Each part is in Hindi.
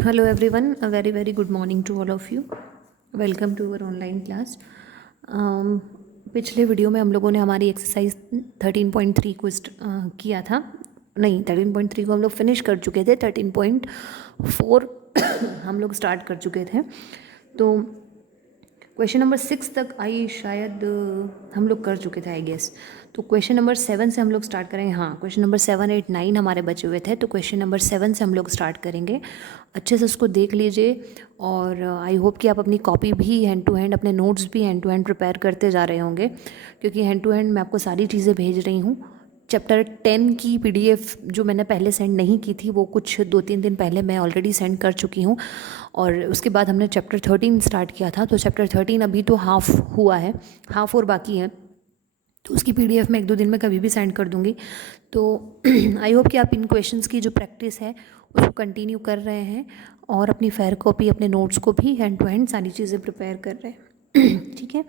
Hello everyone, a very good morning to all of you. Welcome to our online class. पिछले वीडियो में हम लोगों ने हमारी एक्सरसाइज 13.3 क्विज किया था। नहीं, 13.3 को हम लोग फिनिश कर चुके थे। 13.4 हम लोग स्टार्ट कर चुके थे। तो क्वेश्चन नंबर 6 तक शायद हम लोग कर चुके थे आई गेस। तो क्वेश्चन नंबर 7 से हम लोग स्टार्ट करेंगे। हाँ, क्वेश्चन नंबर 7, 8, 9 हमारे बचे हुए थे। तो क्वेश्चन नंबर 7 से हम लोग स्टार्ट करेंगे। अच्छे से उसको देख लीजिए और आई होप कि आप अपनी कॉपी भी हैंड टू हैंड, अपने नोट्स भी हैंड टू हैंड प्रिपेयर करते जा रहे होंगे, क्योंकि हैंड टू हैंड मैं आपको सारी चीज़ें भेज रही हूँ। चैप्टर 10 की PDF जो मैंने पहले सेंड नहीं की थी, वो कुछ 2-3 दिन पहले मैं ऑलरेडी सेंड कर चुकी हूँ। और उसके बाद हमने चैप्टर 13 स्टार्ट किया था। तो चैप्टर 13 अभी तो हाफ हुआ है, हाफ और बाकी है। तो उसकी PDF मैं 1-2 दिन में कभी भी सेंड कर दूँगी। तो आई होप कि आप इन क्वेश्चंस की जो प्रैक्टिस है उसको कंटिन्यू कर रहे हैं और अपनी फेयर कॉपी, अपने नोट्स को भी हैंड टू हैंड सारी चीज़ें प्रिपेयर कर रहे हैं। ठीक है,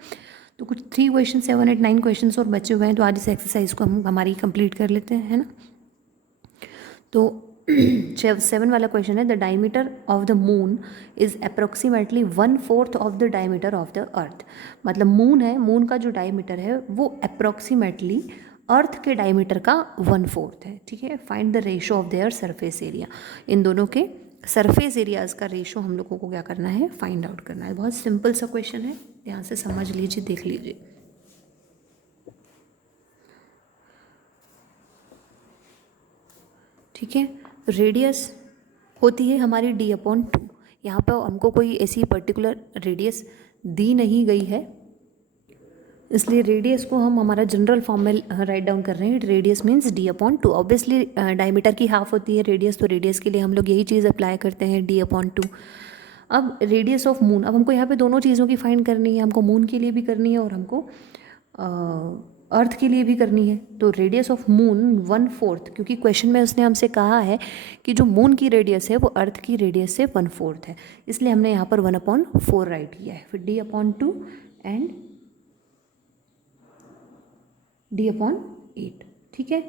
तो कुछ 3 क्वेश्चन, 7, 8, 9 क्वेश्चन और बचे हुए हैं। तो आज इस एक्सरसाइज को हम हमारी कंप्लीट कर लेते हैं, है ना। तो 7 वाला क्वेश्चन है, the diameter of the moon is approximately 1/4 of the diameter of the earth. मतलब मून है, मून का जो डायमीटर है वो अप्रोक्सीमेटली अर्थ के डायमीटर का 1/4 है। ठीक है, find the ratio of their surface area. इन दोनों के सरफेस एरियाज़ का रेशो हम लोगों को क्या करना है, फाइंड आउट करना है। बहुत सिंपल सा क्वेश्चन है, ध्यान से समझ लीजिए, देख लीजिए। ठीक है, रेडियस होती है हमारी d/2। यहाँ पर हमको कोई ऐसी पर्टिकुलर रेडियस दी नहीं गई है, इसलिए रेडियस को हम हमारा जनरल फॉर्म में राइट डाउन कर रहे हैं। Radius means d/2। Obviously diameter की हाफ होती है रेडियस, तो रेडियस के लिए हम लोग यही चीज़ अप्लाई करते हैं, d/2। अब रेडियस ऑफ मून, अब हमको यहाँ पे दोनों चीज़ों की फाइंड करनी है। हमको मून के लिए भी करनी है और हमको अर्थ के लिए भी करनी है। तो रेडियस ऑफ मून 1/4, क्योंकि क्वेश्चन में उसने हमसे कहा है कि जो मून की रेडियस है वो अर्थ की रेडियस से 1/4 है, इसलिए हमने यहाँ पर 1/4 राइट किया है। फिर d/2 एंड d/8। ठीक है,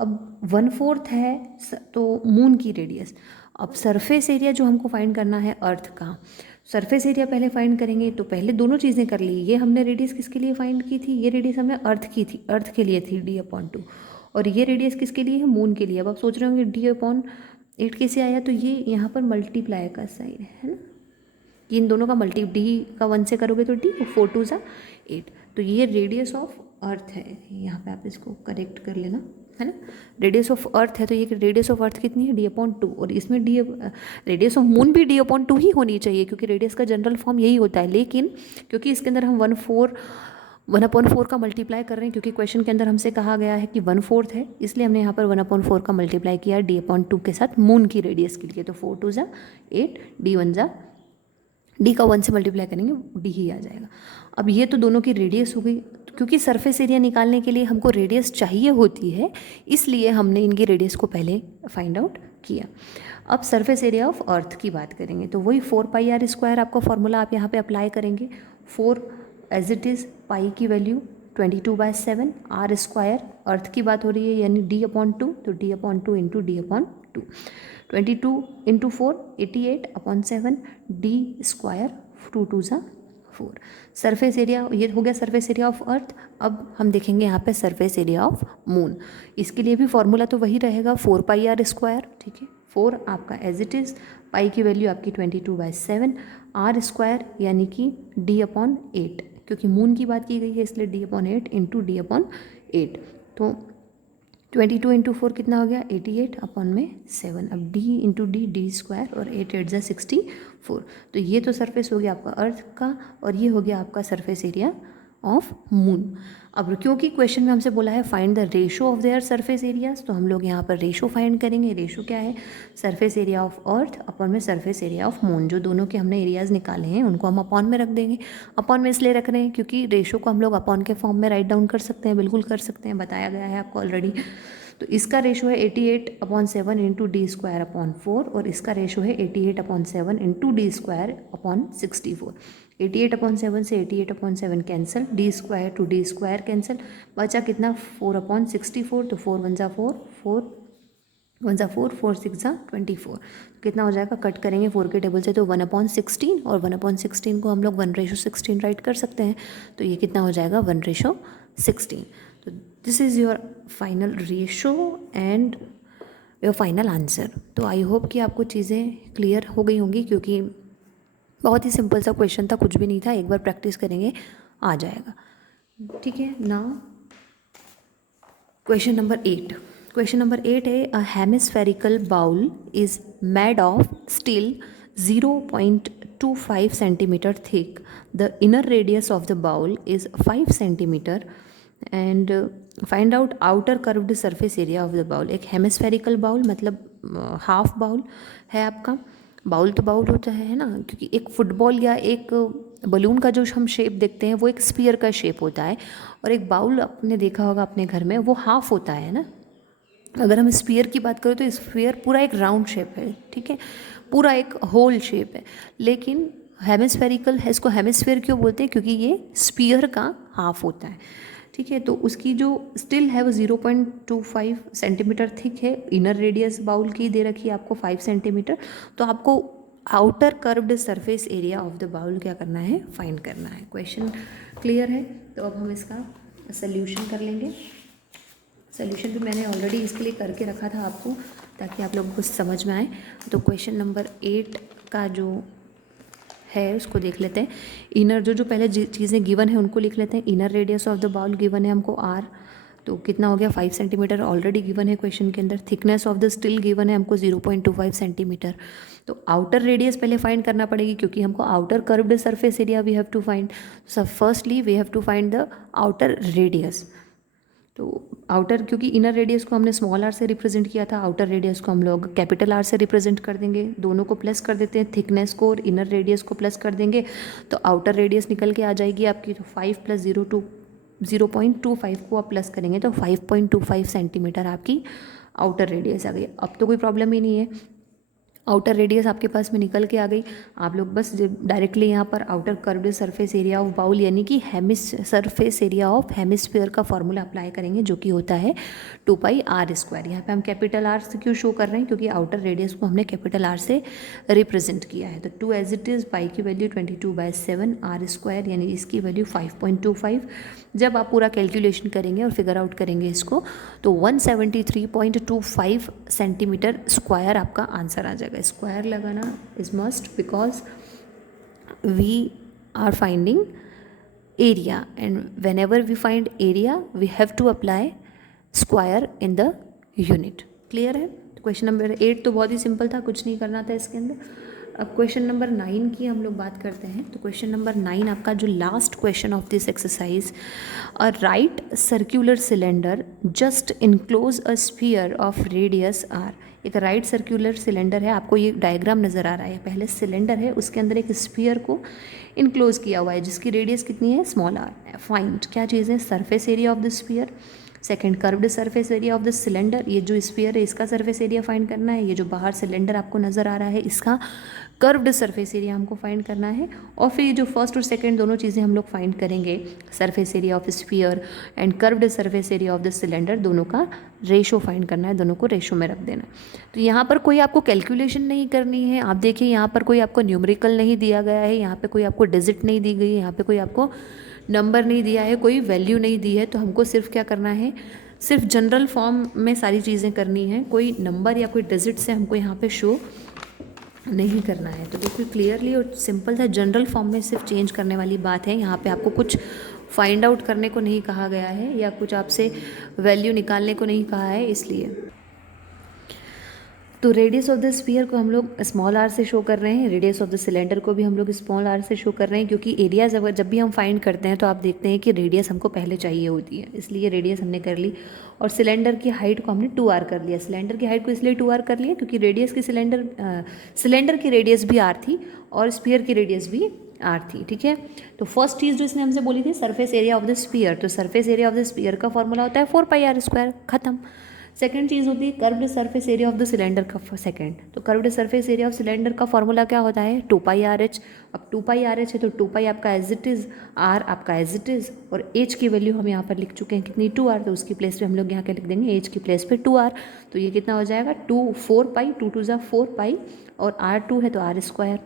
अब 1/4 है तो मून की रेडियस। अब सरफेस एरिया जो हमको फाइंड करना है अर्थ का, सरफेस एरिया पहले फाइंड करेंगे। तो पहले दोनों चीज़ें कर ली। ये हमने रेडियस किसके लिए फाइंड की थी, ये रेडियस हमने अर्थ की थी, अर्थ के लिए थी d/2। और ये रेडियस किसके लिए है, मून के लिए। अब आप सोच रहे होंगे d/8 कैसे आया, तो ये यहाँ पर मल्टीप्लाई का साइन है ना, कि इन दोनों का मल्टी, d का 1 से करोगे तो d, 4 2 ज़ा 8। तो ये रेडियस ऑफ अर्थ है, यहाँ पे आप इसको करेक्ट कर लेना, है ना। रेडियस ऑफ अर्थ है, तो ये रेडियस ऑफ अर्थ कितनी है, d/2। और इसमें रेडियस ऑफ मून भी d/2 ही होनी चाहिए, क्योंकि रेडियस का जनरल फॉर्म यही होता है। लेकिन क्योंकि इसके अंदर हम 1/4 का मल्टीप्लाई कर रहे हैं, क्योंकि क्वेश्चन के अंदर हमसे कहा गया है कि 1/4 है, इसलिए हमने यहाँ पर 1/4 का मल्टीप्लाई किया d/2 के साथ मून की रेडियस के लिए। तो 4 2 ज़ा 8, d1 ज़ा, d का 1 से मल्टीप्लाई करेंगे d ही आ जाएगा। अब ये तो दोनों की रेडियस हो गई, क्योंकि सरफेस एरिया निकालने के लिए हमको रेडियस चाहिए होती है, इसलिए हमने इनकी रेडियस को पहले फाइंड आउट किया। अब सरफेस एरिया ऑफ अर्थ की बात करेंगे, तो वही 4πr² आपका फॉर्मूला आप यहाँ पे अप्लाई करेंगे। 4 एज इट इज़, पाई की वैल्यू 22/7, r² अर्थ की बात हो रही है, यानी d/2, तो d/2 into d/2। 22 into 4 88/7, d², 2 2 ज़ा 4। सरफेस एरिया ये हो गया, सरफेस एरिया ऑफ अर्थ। अब हम देखेंगे यहाँ पे सरफेस एरिया ऑफ मून। इसके लिए भी फॉर्मूला तो वही रहेगा, 4πr²। ठीक है, 4 आपका एज इट इज़, पाई की वैल्यू आपकी 22/7, r² यानी कि d/8, क्योंकि मून की बात की गई है इसलिए d/8 इंटू d/8। तो 22 इंटू 4 कितना हो गया, 88/7। अब d इंटू d² और 8 8 ज़ा 64। तो ये तो सरफेस हो गया आपका अर्थ का, और ये हो गया आपका सरफेस एरिया ऑफ मून। अब क्योंकि क्वेश्चन में हमसे बोला है find the ratio of their surface areas, तो हम लोग यहाँ पर रेशो फाइंड करेंगे। रेशो क्या है, surface area of earth upon में सरफेस एरिया ऑफ मून। जो दोनों के हमने एरियाज निकाले हैं उनको हम अपॉन में रख देंगे। अपॉन में इसलिए रख रहे हैं क्योंकि रेशो को हम लोग अपॉन के फॉर्म में राइट डाउन कर सकते हैं, बिल्कुल कर सकते हैं, बताया गया है आपको ऑलरेडी। तो इसका रेशो है 88/7 इंटू d²/4, और इसका रेशो है 88/7 इंटू d²/64। 88/7 से 88/7 cancel, d² to d² cancel, बचा कितना 4/64। तो 4 1 ज़ा 4, 4 1 सा 4, 4 6 सा 24, कितना हो जाएगा, कट करेंगे 4 के टेबल से तो 1/16, और 1/16 को हम लोग 1:16 राइट कर सकते हैं, तो ये कितना हो जाएगा 1:16। तो this is your final ratio and your final answer. तो आई होप कि आपको चीज़ें क्लियर हो गई होंगी, क्योंकि बहुत ही सिंपल सा क्वेश्चन था, कुछ भी नहीं था, एक बार प्रैक्टिस करेंगे आ जाएगा। ठीक है, now question number 8। Question number 8 है, a hemispherical bowl is made of steel 0.25 centimetre thick, the inner radius of the bowl is 5 centimetre and find out outer curved surface area of the bowl. एक हेमिस्फेरिकल बाउल मतलब हाफ बाउल है आपका, बाउल तो बाउल होता है ना, क्योंकि एक फुटबॉल या एक बलून का जो हम शेप देखते हैं वो एक स्फीयर का शेप होता है, और एक बाउल आपने देखा होगा अपने घर में वो हाफ होता है ना। अगर हम स्फीयर की बात करें तो स्फीयर पूरा एक राउंड शेप है, ठीक है, पूरा एक होल शेप है, लेकिन हेमिस्फेरिकल है, इसको हेमिस्फीयर क्यों बोलते हैं, क्योंकि ये स्फीयर का हाफ होता है, ठीक है। तो उसकी जो स्टिल है वो 0.25 सेंटीमीटर थिक है, इनर रेडियस बाउल की दे रखी है आपको 5 सेंटीमीटर। तो आपको outer curved surface area of the bowl क्या करना है, फाइंड करना है। क्वेश्चन क्लियर है, तो अब हम इसका सल्यूशन कर लेंगे। सल्यूशन भी मैंने ऑलरेडी इसके लिए करके रखा था आपको, ताकि आप लोगों को समझ में आए। तो क्वेश्चन नंबर 8 का जो है उसको देख लेते हैं। इनर जो पहले चीज़ें गिवन है उनको लिख लेते हैं। Inner radius of the bowl given है हमको r, तो कितना हो गया 5 सेंटीमीटर ऑलरेडी गिवन है क्वेश्चन के अंदर। Thickness of the steel given है हमको 0.25 सेंटीमीटर। तो आउटर रेडियस पहले फाइंड करना पड़ेगी, क्योंकि हमको outer curved surface area we have to find. So firstly we have to find the outer radius. तो आउटर, क्योंकि इनर रेडियस को हमने स्मॉल आर से रिप्रेजेंट किया था, आउटर रेडियस को हम लोग कैपिटल आर से रिप्रेजेंट कर देंगे। दोनों को प्लस कर देते हैं, थिकनेस को और इनर रेडियस को प्लस कर देंगे, तो आउटर रेडियस निकल के आ जाएगी आपकी। तो 5 + 0.25 को आप प्लस करेंगे तो 5.25 सेंटीमीटर आपकी आउटर रेडियस आ गई। अब तो कोई प्रॉब्लम ही नहीं है, आउटर रेडियस आपके पास में निकल के आ गई। आप लोग बस डायरेक्टली यहाँ पर outer curved surface area of bowl यानी कि सरफेस एरिया ऑफ हेमिस्फीयर का फॉर्मूला अप्लाई करेंगे, जो कि होता है 2πr²। यहाँ पे हम कैपिटल आर से क्यों शो कर रहे हैं, क्योंकि आउटर रेडियस को हमने कैपिटल आर से रिप्रेजेंट किया है। तो 2 एज इट इज़, पाई की वैल्यू 22/7 r², यानी इसकी वैल्यू 5.25। जब आप पूरा कैलकुलेशन करेंगे और फिगर आउट करेंगे इसको, तो 173.25 सेंटीमीटर स्क्वायर आपका आंसर आ जाएगा। स्क्वायर लगाना is must, because we are finding area, and whenever we find area we have to apply square in the unit. Clear है? क्वेश्चन नंबर 8 तो बहुत ही सिंपल था, कुछ नहीं करना था इसके अंदर। अब क्वेश्चन नंबर 9 की हम लोग बात करते हैं। तो क्वेश्चन नंबर 9 आपका जो last question of this exercise, a right circular cylinder just enclose a sphere of radius R. एक राइट सर्क्यूलर सिलेंडर है, आपको ये डायग्राम नज़र आ रहा है, पहले सिलेंडर है, उसके अंदर एक स्फीयर को इनक्लोज किया हुआ है, जिसकी रेडियस कितनी है, स्मॉल आर। फाइंड क्या चीज़ है, surface area of the sphere. Second, curved surface area of the cylinder, ये जो स्फीयर है इसका सरफेस एरिया फाइंड करना है। ये जो बाहर सिलेंडर आपको नज़र आ रहा है इसका कर्व्ड सरफेस एरिया हमको फाइंड करना है। और फिर जो फर्स्ट और सेकंड दोनों चीज़ें हम लोग फाइंड करेंगे, surface area of sphere and curved surface area of the cylinder, दोनों का रेशो फाइंड करना है, दोनों को रेशो में रख देना। तो यहाँ पर कोई आपको कैलकुलेशन नहीं करनी है। आप देखिए यहाँ पर कोई आपको न्यूमेरिकल नहीं दिया गया है, यहाँ पे कोई आपको डिजिट नहीं दी गई है, यहाँ पे कोई आपको नंबर नहीं दिया है, कोई वैल्यू नहीं दी है। तो हमको सिर्फ क्या करना है, सिर्फ जनरल फॉर्म में सारी चीज़ें करनी है, कोई नंबर या कोई डिजिट से हमको यहाँ पे शो नहीं करना है। तो बिल्कुल क्लियरली और सिंपल सा जनरल फॉर्म में सिर्फ चेंज करने वाली बात है। यहाँ पे आपको कुछ फाइंड आउट करने को नहीं कहा गया है, या कुछ आपसे वैल्यू निकालने को नहीं कहा है, इसलिए। तो रेडियस ऑफ द स्फीयर को हम लोग स्मॉल आर से शो कर रहे हैं, रेडियस ऑफ द सिलेंडर को भी हम लोग स्मॉल आर से शो कर रहे हैं, क्योंकि एरिया जब भी हम फाइंड करते हैं तो आप देखते हैं कि रेडियस हमको पहले चाहिए होती है, इसलिए रेडियस हमने कर ली। और सिलेंडर की हाइट को हमने 2r कर लिया। सिलेंडर की हाइट को इसलिए 2r कर लिया क्योंकि रेडियस की सिलेंडर की रेडियस भी r थी और स्फीयर की रेडियस भी r थी, ठीक है। तो फर्स्ट चीज़ जो इसने हमसे बोली थी, surface area of the sphere, तो surface area of the sphere का फॉर्मूला होता है 4πr², खत्म। सेकंड चीज़ होती है curved surface area of the cylinder का सेकंड। तो curved surface area of cylinder का फॉर्मूला क्या होता है, 2πRh। अब 2πRh है तो 2π आपका एज इट इज़, r आपका एज इट इज़, और h की वैल्यू हम यहाँ पर लिख चुके हैं कितनी, 2r, तो उसकी प्लेस पे हम लोग यहाँ क्या लिख देंगे, h की प्लेस पे 2r। तो ये कितना हो जाएगा 4π, 2 2 ज़ा 4π, और r2 है तो r²।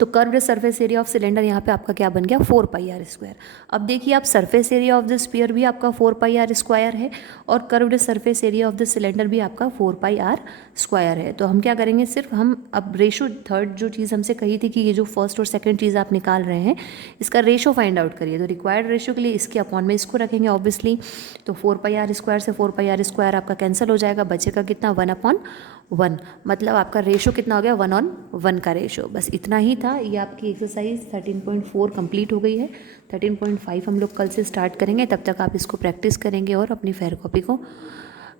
तो curved surface area of cylinder यहाँ पे आपका क्या बन गया, 4πr²। अब देखिए आप surface area of the sphere भी आपका 4πr² है, और curved surface area of the cylinder भी आपका 4πr² है। तो हम क्या करेंगे, सिर्फ हम अब रेशो, थर्ड जो चीज़ हमसे कही थी कि ये जो फर्स्ट और सेकंड चीज़ आप निकाल रहे हैं इसका रेशो फाइंड आउट करिए। तो रिक्वायर्ड रेशो के लिए इसके अपॉन में इसको रखेंगे ऑब्वियसली। तो 4πr² से 4πr² आपका कैंसिल हो जाएगा, बचेगा कितना, 1/1। मतलब आपका रेशो कितना हो गया, 1/1 का रेशो। बस इतना ही था। ये आपकी एक्सरसाइज 13.4 कंप्लीट हो गई है। 13.5 हम लोग कल से स्टार्ट करेंगे, तब तक आप इसको प्रैक्टिस करेंगे और अपनी फेयर कॉपी को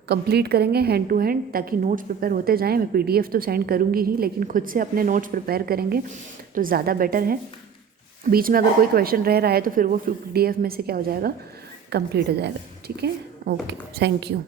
कंप्लीट करेंगे हैंड टू हैंड, ताकि नोट्स प्रिपेयर होते जाएं। मैं PDF तो सेंड करूँगी ही, लेकिन खुद से अपने नोट्स प्रिपेयर करेंगे तो ज़्यादा बेटर है। बीच में अगर कोई क्वेश्चन रह रहा है तो फिर वो PDF में से क्या हो जाएगा, कंप्लीट हो जाएगा। ठीक है, ओके, थैंक यू।